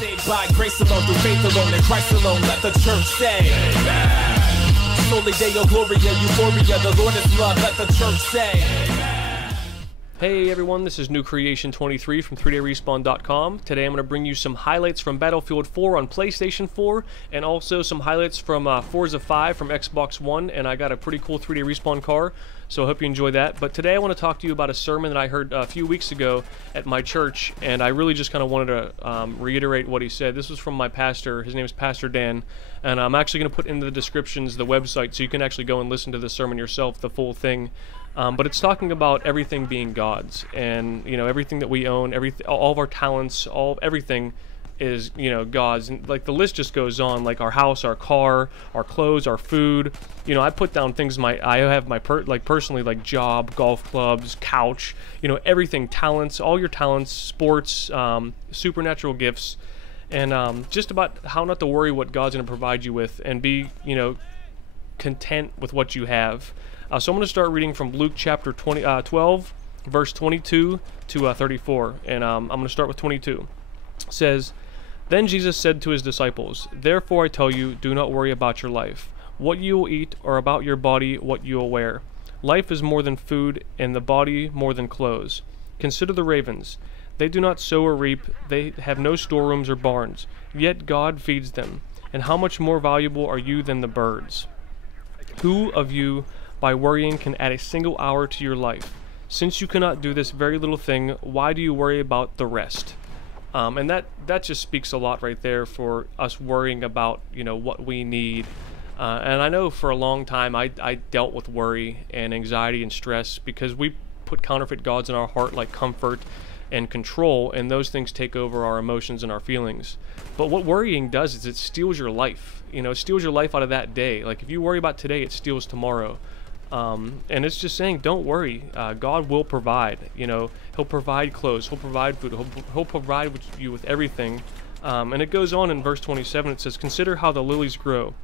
Saved by grace alone, through faith alone, in Christ alone, let the church say amen. Soli Deo Gloria, euphoria, the Lord is love, let the church say amen. Hey everyone, this is New Creation 23 from 3dayrespawn.com. Today I'm going to bring you some highlights from Battlefield 4 on PlayStation 4, and also some highlights from Forza 5 from Xbox One, and I got a pretty cool 3D Respawn car, so I hope you enjoy that. But today I want to talk to you about a sermon that I heard a few weeks ago at my church, and I really just kind of wanted to reiterate what he said. This was from my pastor. His name is Pastor Dan, and I'm actually going to put in the descriptions the website so you can actually go and listen to the sermon yourself, the full thing. But it's talking about everything being God's, and everything that we own, all of our talents, everything is God's, and like the list just goes on. Like our house, our car, our clothes, our food. I put down things I have my personally, like job, golf clubs, couch. Everything, talents, all your talents, sports, supernatural gifts, and just about how not to worry what God's going to provide you with, and be content with what you have. So I'm going to start reading from Luke chapter 12, verse 22 to 34, and I'm going to start with 22. It says, "Then Jesus said to his disciples, 'Therefore I tell you, do not worry about your life, what you will eat, or about your body, what you will wear. Life is more than food, and the body more than clothes. Consider the ravens. They do not sow or reap, they have no storerooms or barns, yet God feeds them. And how much more valuable are you than the birds? Who of you, by worrying, can add a single hour to your life? Since you cannot do this very little thing, why do you worry about the rest?'" And that just speaks a lot right there for us worrying about what we need. And I know for a long time I dealt with worry and anxiety and stress because we put counterfeit gods in our heart, like comfort and control, and those things take over our emotions and our feelings. But what worrying does is it steals your life. It steals your life out of that day. Like if you worry about today, it steals tomorrow. And it's just saying, don't worry. God will provide. He'll provide clothes, he'll provide food, he'll provide you with everything. And it goes on in verse 27. It says, "Consider how the lilies grow.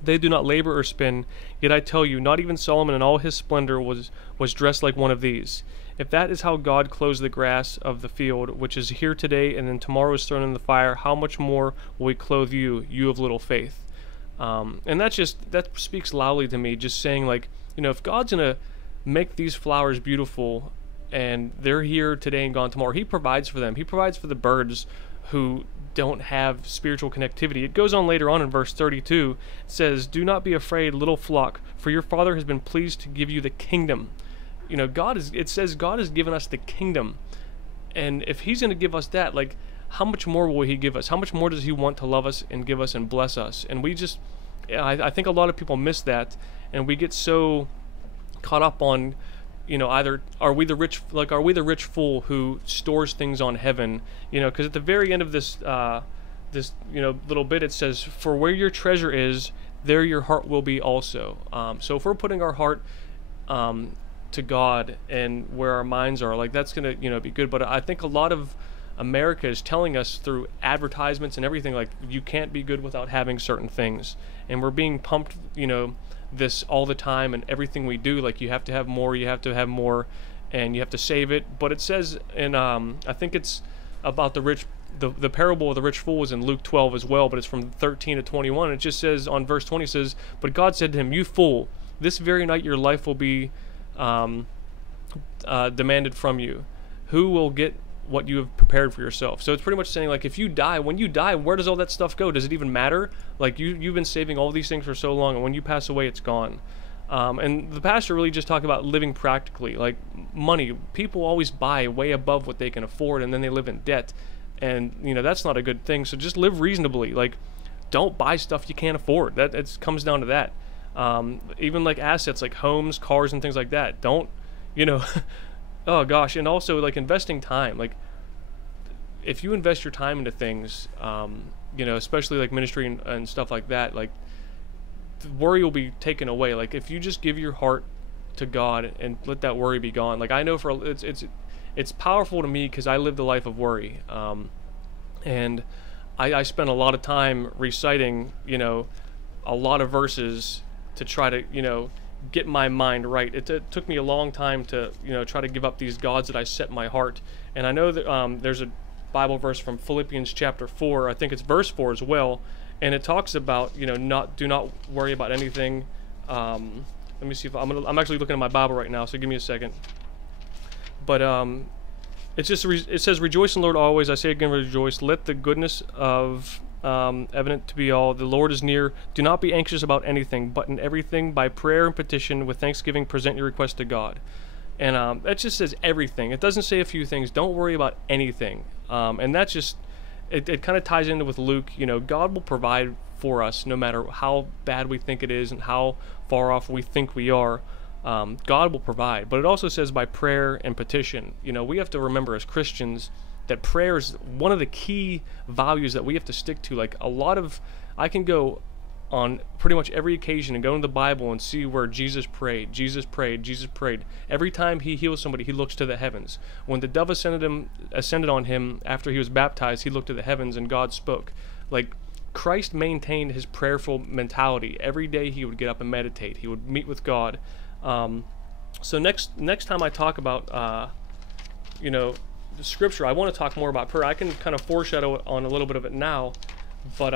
They do not labor or spin. Yet I tell you, not even Solomon in all his splendor was dressed like one of these. If that is how God clothes the grass of the field, which is here today and then tomorrow is thrown in the fire, how much more will he clothe you, you of little faith?" And that speaks loudly to me, just saying, like, if God's gonna make these flowers beautiful and they're here today and gone tomorrow, he provides for them. He provides for the birds who don't have spiritual connectivity. It goes on later on in verse 32. It says, "Do not be afraid, little flock, for your Father has been pleased to give you the kingdom." It says God has given us the kingdom, and if he's going to give us that, like, how much more will he give us? How much more does he want to love us and give us and bless us? And I think a lot of people miss that, and we get so caught up on, either are we the rich fool who stores things on heaven? Because at the very end of this little bit, it says, "For where your treasure is, there your heart will be also." So if we're putting our heart to God and where our minds are, like, that's gonna be good. But I think a lot of America is telling us through advertisements and everything, like, you can't be good without having certain things, and we're being pumped this all the time, and everything we do, like, you have to have more, and you have to save it. But it says in I think it's about the parable of the rich fool is in Luke 12 as well, but it's from 13 to 21. It just says on verse 20, it says, "But God said to him, 'You fool, this very night your life will be demanded from you. Who will get what you have prepared for yourself?'" So it's pretty much saying, like, when you die, where does all that stuff go? Does it even matter? Like, you've been saving all these things for so long, and when you pass away, it's gone. And the pastor really just talked about living practically, like money. People always buy way above what they can afford, and then they live in debt, and that's not a good thing. So just live reasonably. Like, don't buy stuff you can't afford. It comes down to that. Even like assets, like homes, cars, and things like that. Don't, oh gosh. And also, like, investing time. Like, if you invest your time into things, especially like ministry and stuff like that, like, the worry will be taken away. Like, if you just give your heart to God and let that worry be gone. Like, I know it's powerful to me because I live the life of worry, and I spent a lot of time reciting a lot of verses to try to get my mind right. It took me a long time to try to give up these gods that I set in my heart. And I know that there's a Bible verse from Philippians chapter 4. I think it's verse 4 as well, and it talks about, you know, do not worry about anything. Let me see if I'm actually looking at my Bible right now, so give me a second. But it's just it says, "Rejoice in the Lord always. I say again, rejoice. Let the goodness of evident to be all. The Lord is near. Do not be anxious about anything, but in everything by prayer and petition with thanksgiving present your request to God." And that just says everything. It doesn't say a few things. Don't worry about anything. And that's just, it kind of ties into with Luke. You know, God will provide for us no matter how bad we think it is and how far off we think we are. God will provide. But it also says by prayer and petition. You know, we have to remember as Christians that prayer is one of the key values that we have to stick to. Like I can go on pretty much every occasion and go into the Bible and see where Jesus prayed, Jesus prayed, Jesus prayed. Every time he heals somebody, he looks to the heavens. When the dove ascended on him after he was baptized, he looked to the heavens and God spoke. Like, Christ maintained his prayerful mentality. Every day he would get up and meditate. He would meet with God. So next time I talk about, you know, the scripture, I want to talk more about prayer. I can kind of foreshadow on a little bit of it now, but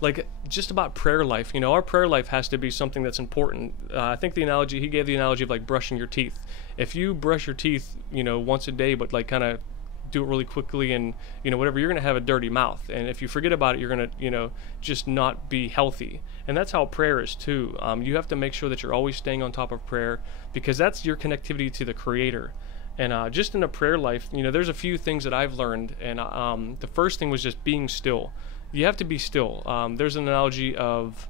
like just about prayer life, you know, our prayer life has to be something that's important. I think he gave the analogy of like brushing your teeth. If you brush your teeth, you know, once a day, but like kind of do it really quickly and, you know, whatever, you're going to have a dirty mouth. And if you forget about it, you're going to, you know, just not be healthy. And that's how prayer is too. You have to make sure that you're always staying on top of prayer, because that's your connectivity to the Creator. And just in a prayer life, you know, there's a few things that I've learned. And the first thing was just being still. You have to be still. There's an analogy of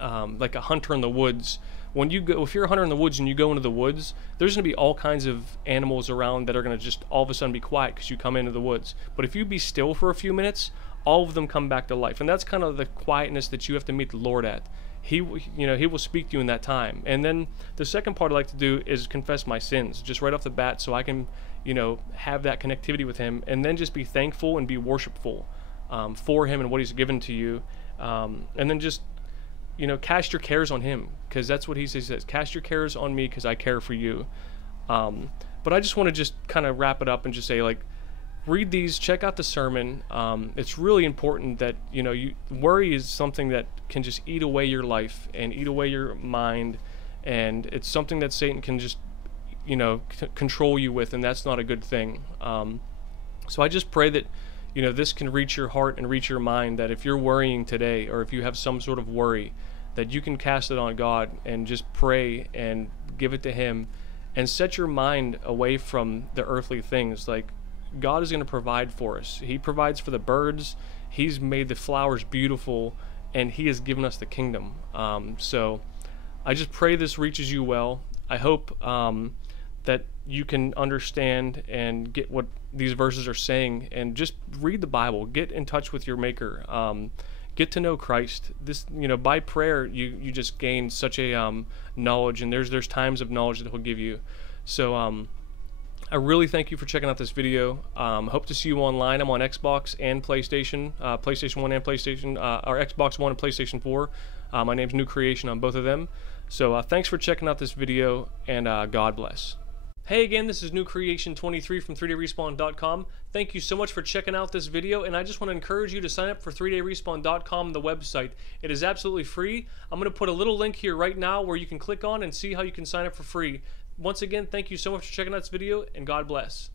like a hunter in the woods. When you go, if you're a hunter in the woods and you go into the woods, there's going to be all kinds of animals around that are going to just all of a sudden be quiet because you come into the woods. But if you be still for a few minutes, all of them come back to life. And that's kind of the quietness that you have to meet the Lord at. He will speak to you in that time. And then the second part I like to do is confess my sins, just right off the bat, so I can, you know, have that connectivity with Him, and then just be thankful and be worshipful for Him and what He's given to you, and then just, you know, cast your cares on Him, because that's what He says. Cast your cares on me, because I care for you. But I just want to just kind of wrap it up and just say, like, read these, check out the sermon. It's really important that, you know, worry is something that can just eat away your life and eat away your mind, and it's something that Satan can just, you know, control you with, and that's not a good thing. So I just pray that, you know, this can reach your heart and reach your mind, that if you're worrying today, or if you have some sort of worry, that you can cast it on God and just pray and give it to Him, and set your mind away from the earthly things. Like, God is going to provide for us. He provides for the birds. He's made the flowers beautiful, and He has given us the kingdom. So I just pray this reaches you well. I hope that you can understand and get what these verses are saying, and just read the Bible. Get in touch with your Maker. Get to know Christ. This, you know, by prayer, you just gain such a knowledge, and there's times of knowledge that He'll give you. So I really thank you for checking out this video. Hope to see you online. I'm on Xbox and PlayStation, PlayStation 1 and PlayStation, or Xbox One and PlayStation 4. My name's New Creation on both of them. So thanks for checking out this video, and God bless. Hey again, this is New Creation 23 from 3dayrespawn.com. Thank you so much for checking out this video, and I just want to encourage you to sign up for 3dayrespawn.com, the website. It is absolutely free. I'm going to put a little link here right now where you can click on and see how you can sign up for free. Once again, thank you so much for checking out this video, and God bless.